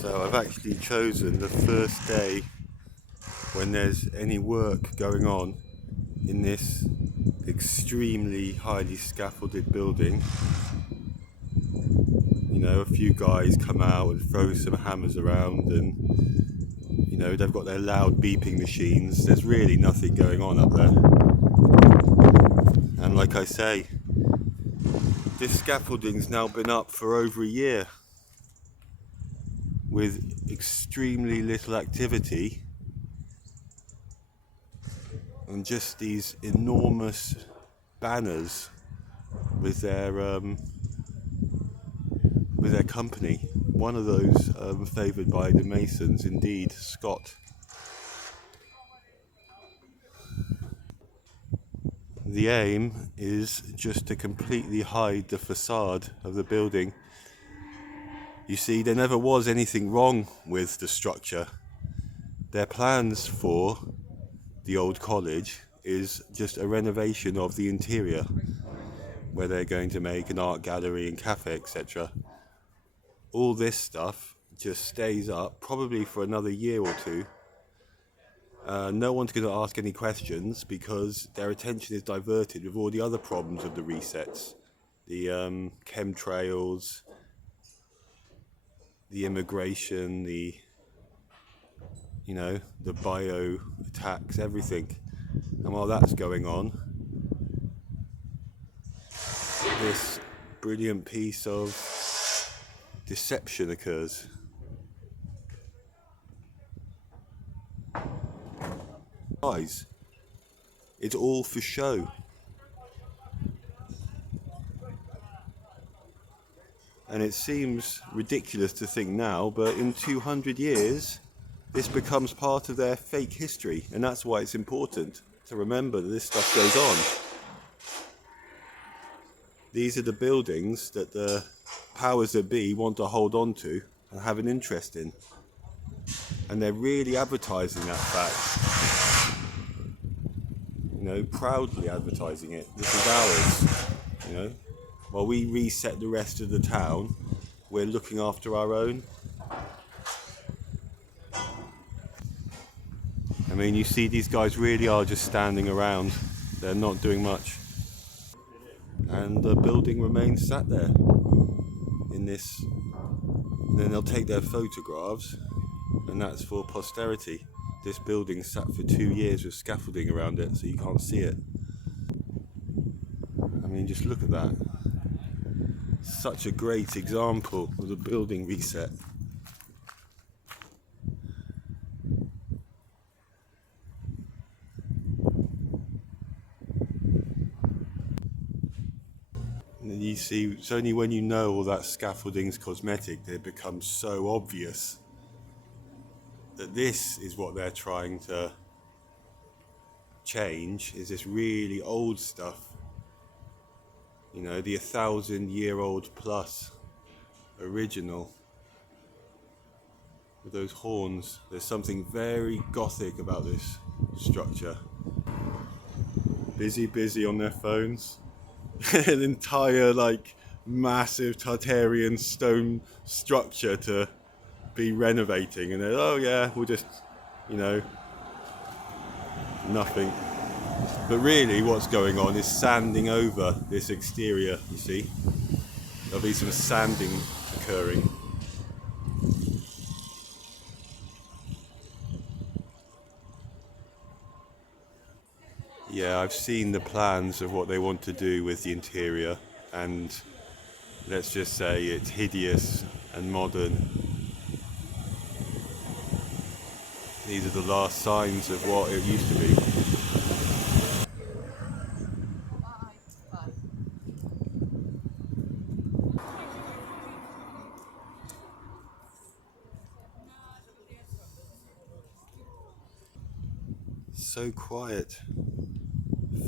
So I've actually chosen the first day when there's any work going on in this extremely highly scaffolded building. You know, a few guys come out and throw some hammers around, and you know, they've got their loud beeping machines. There's really nothing going on up there. And like I say, this scaffolding's now been up for over a year with extremely little activity, and just these enormous banners with their company. One of those favoured by the Masons, indeed, Scott. The aim is just to completely hide the facade of the building. You see, there never was anything wrong with the structure. Their plans for the old college is just a renovation of the interior, where they're going to make an art gallery and cafe, etc. All this stuff just stays up probably for another year or two. No one's going to ask any questions because their attention is diverted with all the other problems of the resets. The chemtrails, the immigration, the bio attacks, everything. And while that's going on, this brilliant piece of deception occurs. Guys, it's all for show. And it seems ridiculous to think now, but in 200 years, this becomes part of their fake history. And that's why it's important to remember that this stuff goes on. These are the buildings that the powers that be want to hold on to and have an interest in. And they're really advertising that fact. You know, proudly advertising it. This is ours, you know. While we reset the rest of the town, we're looking after our own. I mean, you see these guys really are just standing around. They're not doing much. And the building remains sat there in this. And then they'll take their photographs, and that's for posterity. This building sat for 2 years with scaffolding around it, so you can't see it. I mean, just look at that. Such a great example of the building reset. And you see, it's only when you know all that scaffolding's cosmetic that it becomes so obvious that this is what they're trying to change, is this really old stuff. You know, the 1,000-year-old plus original with those horns. There's something very gothic about this structure. Busy on their phones. An entire massive Tartarian stone structure to be renovating, and they're, oh yeah, we'll just, nothing. But really what's going on is sanding over this exterior, you see. There'll be some sanding occurring. Yeah, I've seen the plans of what they want to do with the interior, and let's just say it's hideous and modern. These are the last signs of what it used to be. So quiet.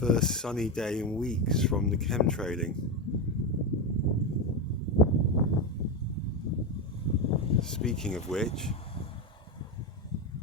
First sunny day in weeks from the chemtrailing. Speaking of which,